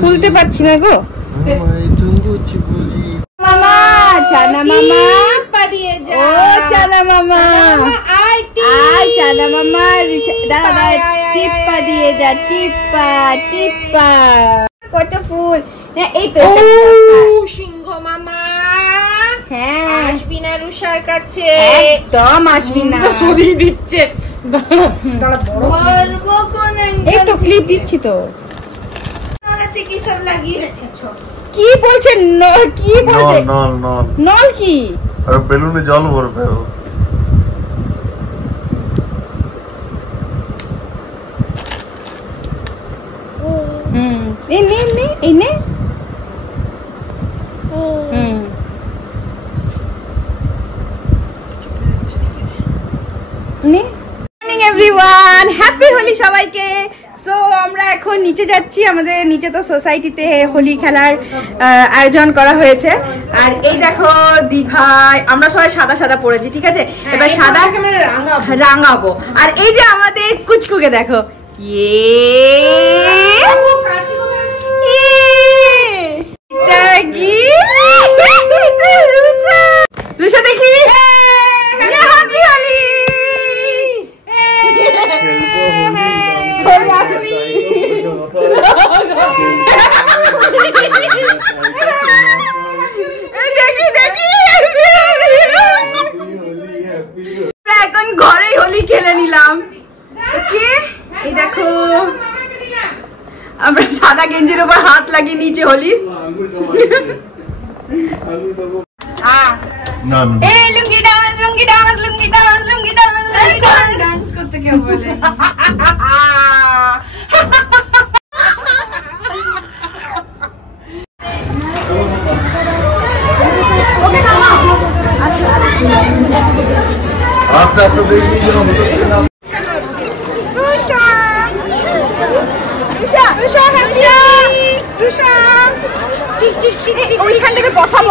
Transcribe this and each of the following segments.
খুলতে পারছি না গো। মামা চানা মামা টিপ্পা দিয়ে যা। ও চানা মামা আয় চানা মামা দাদা টিপ্পা দিয়ে যা। টিপ্পা টিপ্পা কত ফুল। এই তো সিংহ মামা। হ্যাঁ আসবি না রুষার কাছে। একদম আসবি না। সরিয়ে দিচ্ছে। এই তো ক্লিপ দিচ্ছি তো। কি সব লাগিয়ে রেখেছো? কি বলছেন? কি বলছেন? নল নল নল কি? আর বেলুনে জল ভরবে ও। এই নে নে এই নে। নে। মর্নিং এভরিওয়ান, হ্যাপি হোলি সবাইকে। সো আমরা এখন নিচে যাচ্ছি। আমাদের নিচে তো সোসাইটিতে হোলি খেলার আয়োজন করা হয়েছে। আর এই দেখো দিভাই, আমরা সবাই সাদা সাদা পড়েছি, ঠিক আছে? এবার সাদা রাঙাবো। আর এই যে আমাদের কুচকুকে দেখো, রুষা দেখি হ্যাপি হোলি। এখন ঘরেই হোলি খেলে নিলাম। এই দেখো আমরা সাদা গেঞ্জির উপর হাত লাগিয়ে নিচে হোলি। লুঙ্গি ডান্স লুঙ্গি ডান্স লুঙ্গি ডান্স লুঙ্গি ডান্স ডান্স করতে কেউ বলে। ওইখান থেকে বসাবো।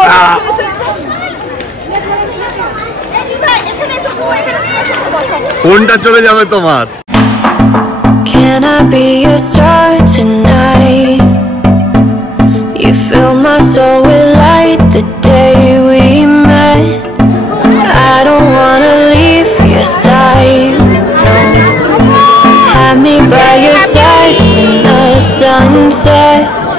কোনটা চলে যাবে তোমার? Can I be your star tonight? You fill my soul with light the day we met. I don't wanna leave your side, no. Have me by your side when the sun sets.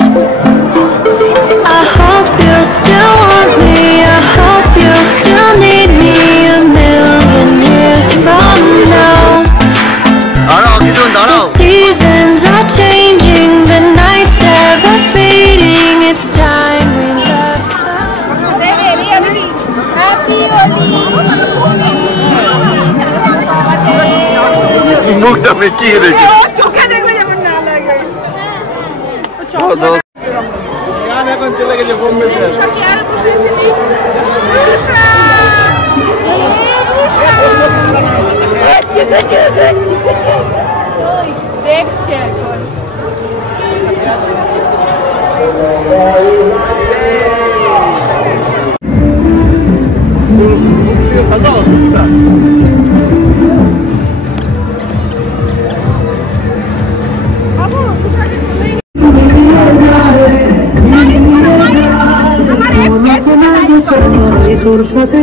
I hope you still want me. I hope you still need me a million years from now. The seasons are changing, the nights ever fading. It's time we left মুখটা মেকিয়ে রেখে চোখে দেখলে যেমন না লাগে। এখন চলে গেছে বোম্বেতে। দেখছে এখন। তোর সাথে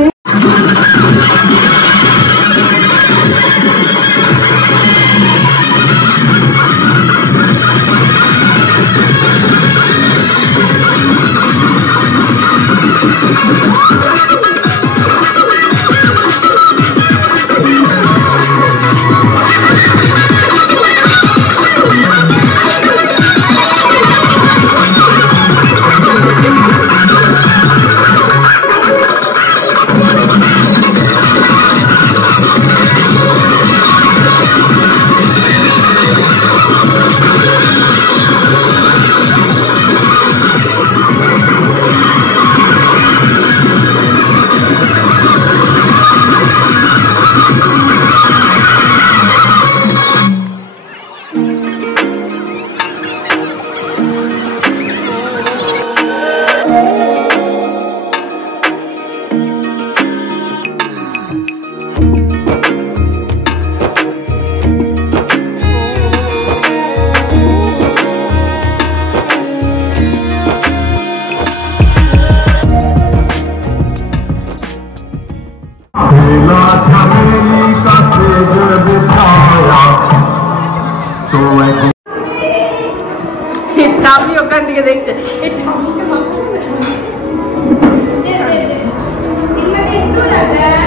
টামি ওখান থেকে দেখছে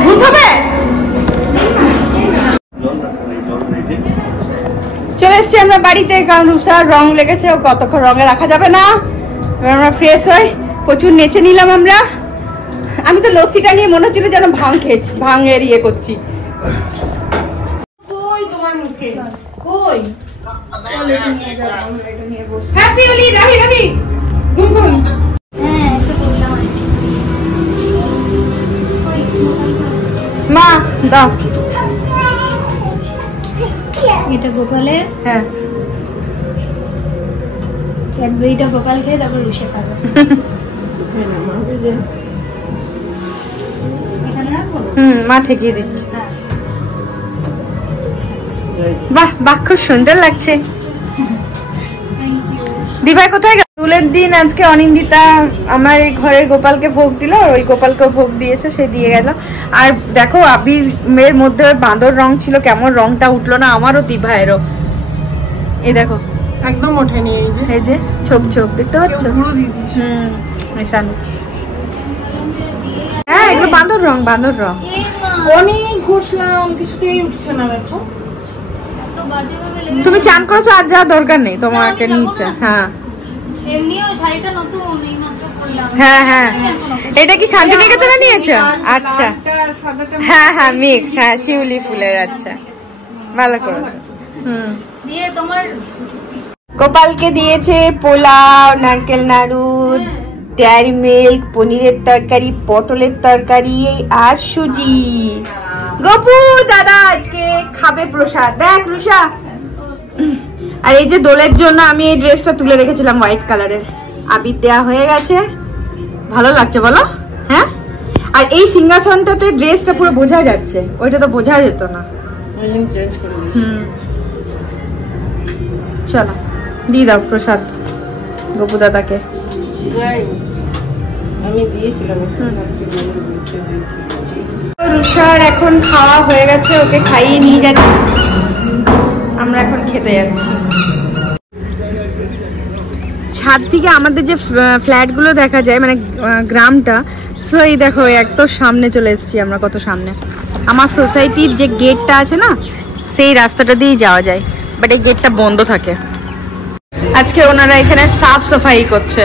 ভূত হবে। চলে এসছি আমরা বাড়িতে, কারণ রুষার রং লেগেছে, ও কতক্ষণ রঙে রাখা যাবে না। এবার আমরা ফ্রেশ হই, প্রচুর নেচে নিলাম আমরা। আমি তো লস্যিটা নিয়ে মনে হচ্ছিল যেন ভাং খেয়েছি, ভাঙের ইয়ে করছি। কই তোমার মুখে কই হ্যাপি হোলি রাহি রাহি গুনগুন। মা দাও এটা গোপালের। হ্যাঁ ক্যাডবেরিটা গোপাল খেয়ে তারপর রুষে খাবে। এখানে রাখবো? মা ঠেকিয়ে দিচ্ছে। বাহ বাহ, খুব সুন্দর লাগছে। দিভাই কোথায় গেল? দুলের দিন আজকে অনিন্দিতা আমার এই ঘরের গোপালকে ভোগ দিল, আর ওই গোপালকে ভোগ দিয়েছে, সে দিয়ে গেল। আর দেখো আবির মেয়ের মধ্যে বাঁদর রং ছিল, কেমন রংটা উঠলো না আমারও দিভাইয়েরও। এই দেখো একদম ওঠেনি, এই যে ছোপ ছোপ দেখতে পাচ্ছ? মেশানো। হ্যাঁ এগুলো বাঁদর রং, বাঁদর রং। অনেক ঘষলাম, কিছুতেই উঠছে না। দেখো তুমি চান করেছো, আর যা দরকার নেই তোমাকে নিচে। হ্যাঁ এমনিও শাড়িটা নতুন এইমাত্র পরলাম। হ্যাঁ হ্যাঁ, এটা কি শান্তিনিকেতনে নিয়েছো? আচ্ছা হ্যাঁ হ্যাঁ মিক্স, হ্যাঁ শিউলি ফুলের। আচ্ছা ভালো করে। দিয়ে তোমার গোপালকে দিয়েছে পোলাও, নারকেল নাড়ু, ডেয়ারি মিল্ক, পনিরের তরকারি, পটলের তরকারি আর সুজি। গপু দাদা আজকে খাবে প্রসাদ। দেখ রুষা, আর এই যে দোলের জন্য আমি এই ড্রেসটা তুলে রেখেছিলাম হোয়াইট কালারের, আবির দেয়া হয়ে গেছে। ভালো লাগছে বলো? হ্যাঁ, আর এই সিংহাসনটাতে ড্রেসটা পুরো বোঝা যাচ্ছে, ওইটা তো বোঝা যেত না। চলো দিয়ে দাও প্রসাদ গপু দাদাকে। আমি দিয়েছিলাম। রুষার এখন খাওয়া হয়ে গেছে, ওকে খাইয়ে নিয়ে যাচ্ছি, আমরা এখন খেতে যাচ্ছি। ছাদ থেকে আমাদের যে ফ্ল্যাট গুলো দেখা যায়, মানে গ্রামটা, সো এই দেখো এত সামনে চলে এসেছি আমরা, কত সামনে। আমার সোসাইটির যে গেটটা আছে না, সেই রাস্তাটা দিয়েই যাওয়া যায়, বাট এই গেটটা বন্ধ থাকে। আজকে ওনারা এখানে সাফ সাফাই করছে,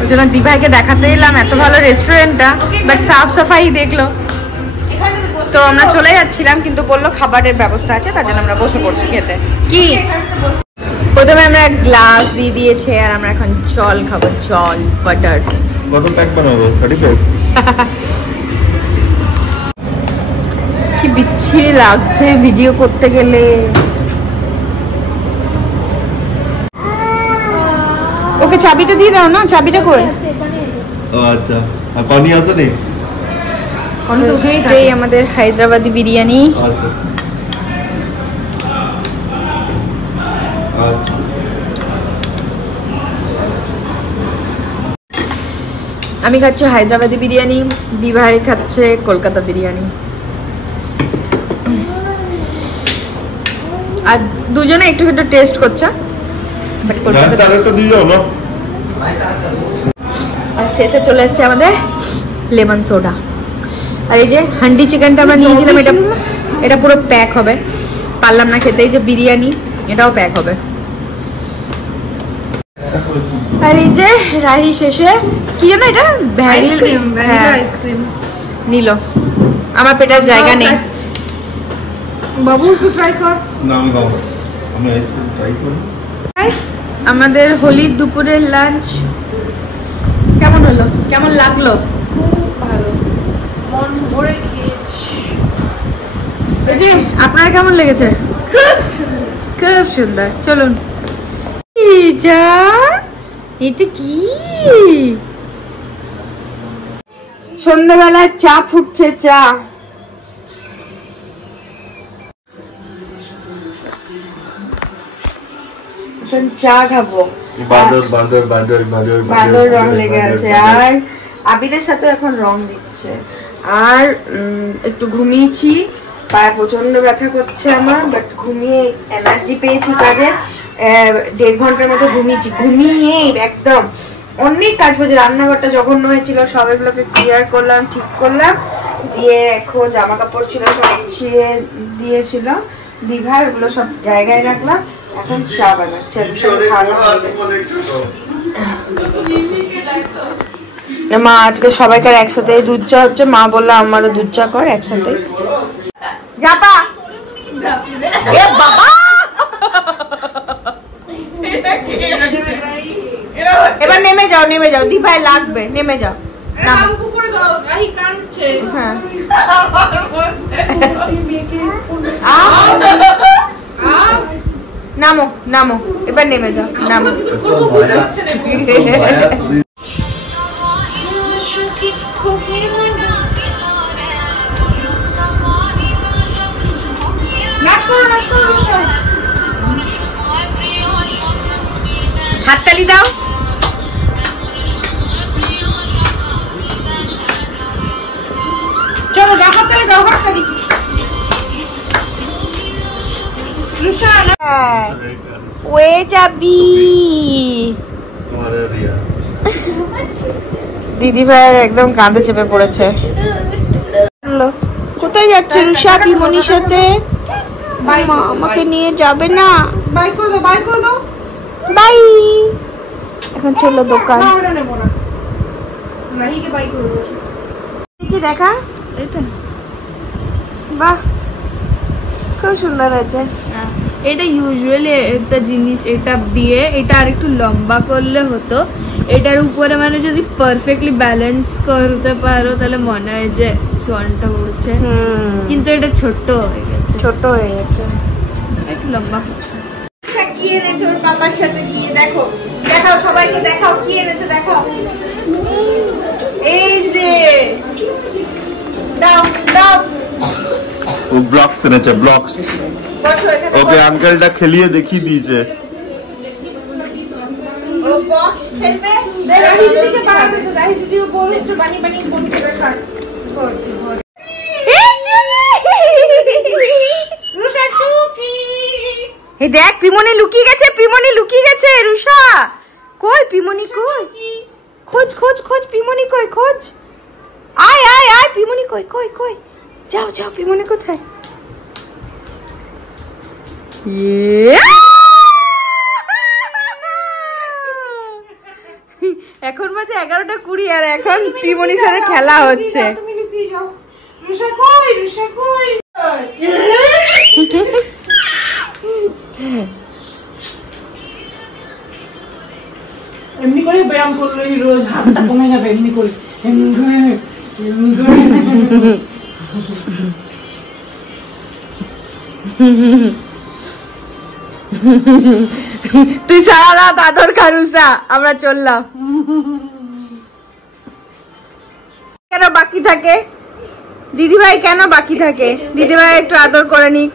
ওই জন্য দিভাইকে দেখাতে এলাম এত ভালো রেস্টুরেন্টটা, বাট সাফ সাফাই দেখলো। তো আমরা চলে যাচ্ছিলাম, কিন্তু বললো খাবারের ব্যবস্থা আছে, তার জন্য আমরা বসে পড়ছি খেতে। কি প্রথমে আমরা গ্লাস দিয়ে দিয়েছে, আর আমরা এখন জল খাবো, জল বাটার। কত প্যাক বানাবো? 35। কি বিচ্ছিরি লাগছে ভিডিও করতে গেলে। ওকে চাবিটা দিয়ে দাও না, চাবিটা কই? আচ্ছা, আর পানি আছে নি? এই আমাদের হায়দ্রাবাদি বিরিয়ানি। আচ্ছা আচ্ছা, আমি খাচ্ছি হায়দ্রাবাদি বিরিয়ানি, দিভাই খাচ্ছে কলকাতা বিরিয়ানি। আর দুজনে একটু একটু টেস্ট করছে। আর শেষে চলে এসছে আমাদের লেমন সোডা। আর এই যে হান্ডি চিকেনটা আমরা নিয়েছিলাম, এটা পুরো প্যাক হবে, পারলাম না খেতে। এই যে বিরিয়ানি, এটাও প্যাক হবে। আর এই যে রাহি শেষে কি জানো এটা নিল, আমার পেটের জায়গা নেই। বাবু একটু ট্রাই কর। না আমি খাবো, আমি আইসক্রিম ট্রাই করি। আমাদের হোলির দুপুরের লাঞ্চ কেমন হলো, কেমন লাগলো? খুব ভালো, মন ভরে খেয়েছি। এই যে আপনার কেমন লেগেছে? খুব সুন্দর। চলুন। এটা কি? সন্ধ্যাবেলায় চা ফুটছে, চা। চা খাবো। বাঁদর রং লেগে আছে, আর আবিরের সাথে এখন রং দিচ্ছে। আর একটু ঘুমিয়েছি, পায়ে প্রচন্ড ব্যথা করছে আমার, বাট ঘুমিয়ে এনার্জি পেয়েছি কাজে। 1.5 ঘন্টার মতো ঘুমিয়েছি, ঘুমিয়ে একদম অনেক কাজ করছে। রান্নাঘরটা জঘন্য হয়েছিল, সব এগুলোকে ক্লিয়ার করলাম, ঠিক করলাম, দিয়ে এখন জামা কাপড় ছিল সব গুছিয়ে দিয়েছিল দিঘা, এগুলো সব জায়গায় রাখলাম। এখন চা বানাচ্ছে, মা আজকে সবাইকার একসাথে দুধ চা হচ্ছে, মা বললো আমারও দুধ চা কর একসাথে। বাবা এবার নেমে যাও, নেমে যাও, দি ভাই লাগবে, নেমে যাও। নামো নামো, এবার নেমে যাও, নামো। হাততালি দাও। চলো দাও, হাততালি দাও, হাততালি। ওয়ে যাবি দিদি ভাই একদম কাঁধে চেপে পড়েছে। কোথায় যাচ্ছে রুষা? পিমনির সাথে। আমাকে নিয়ে যাবে না? বাই করে দাও, বাই করে দাও, বাই। এখন চলো দোকান। দেখা এটা, বাহ খুব সুন্দর হয়েছে। এটা ইউজুয়ালি একটা জিনিস, এটা দিয়ে এটা আর একটু লম্বা করলে হতো। এটার উপরে মানে যদি পারফেক্টলি ব্যালেন্স করতে পারো তাহলে মনে হয় যে সোয়ানটা উঠছে, কিন্তু এটা ছোট হয়ে গেছে, ছোট হয়ে গেছে, একটু লম্বা। কি এনেছো ওর পাপার সাথে গিয়ে? দেখো, দেখাও সবাইকে, দেখাও কি এনেছো, দেখাও। এই যে দাও দাও, ও ব্লকস এনেছে, ব্লকস। ওকে আঙ্কেলটা খেলিয়ে দেখিয়ে দিয়েছে। ও বক্স খেলবে, রাহি দিদিকে বানাতে তো, রাহি দিদি ও বল একটু বানি বানি কোন করে কাট করতে হয়। রুষা টুকি, এই দেখ পিমনি লুকিয়ে গেছে, পিমনি লুকিয়ে গেছে। রুষা কই? পিমনি কই? খোঁজ খোঁজ খোঁজ, পিমনি কই? খোঁজ, আয় আয় আয়, পিমনি কই? কই কই? যাও যাও, পিমনি কোথায়? এখন বাজে 11:20 আর এখন পিমনির সাথে খেলা হচ্ছে। এমনি করে ব্যায়াম করলে রোজ হাতটা কমে যাবে, এমনি করে তুই সারা রাত আদর খারুসা, আমরা চললাম। কেন বাকি থাকে দিদিভাই, কেন বাকি থাকে? দিদিভাই একটু আদর করে নিক।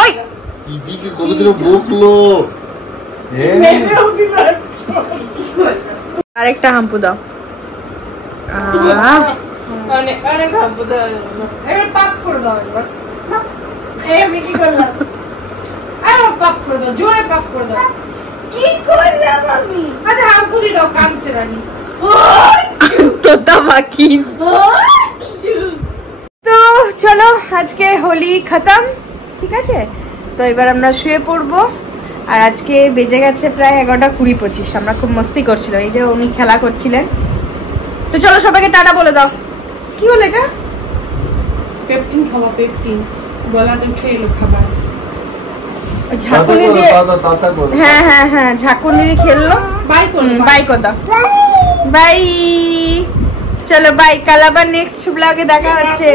ওই দিদিকে কতদিন বকলো। আরেকটা হাম্পু দাও। অনেক অনেক হাম্পু দাও, এবার পাপ করে দাও, একবার বিক্রি করলাম, আরে পাপ করে দাও, জোরে পাপ করে দাও। কি করলাম আমি? আরে হাম্পু দিয়ে দাও, কাঁদছে রানী। তোতা বাকি। তো চলো আজকে হোলি খতম, ঠিক আছে? তো এবার আমরা শুয়ে পড়বো। আর আজকে বেজে গেছে প্রায় 11:20-25। আমরা খুব মস্তি করছিলাম, এই যে উনি খেলা করছিলেন। তো চলো সবাইকে টাটা বলে দাও। কি হলো এটা? পেপটিন খাওয়া, পেপটিন গলাতে উঠে এলো খাবার। ঝাঁকুনি দিয়ে, হ্যাঁ হ্যাঁ হ্যাঁ, ঝাঁকুনি দিয়ে খেললো। বাই করো, বাই কর দাও, বাই। চলো বাই, কাল আবার নেক্সট ব্লগে দেখা হচ্ছে।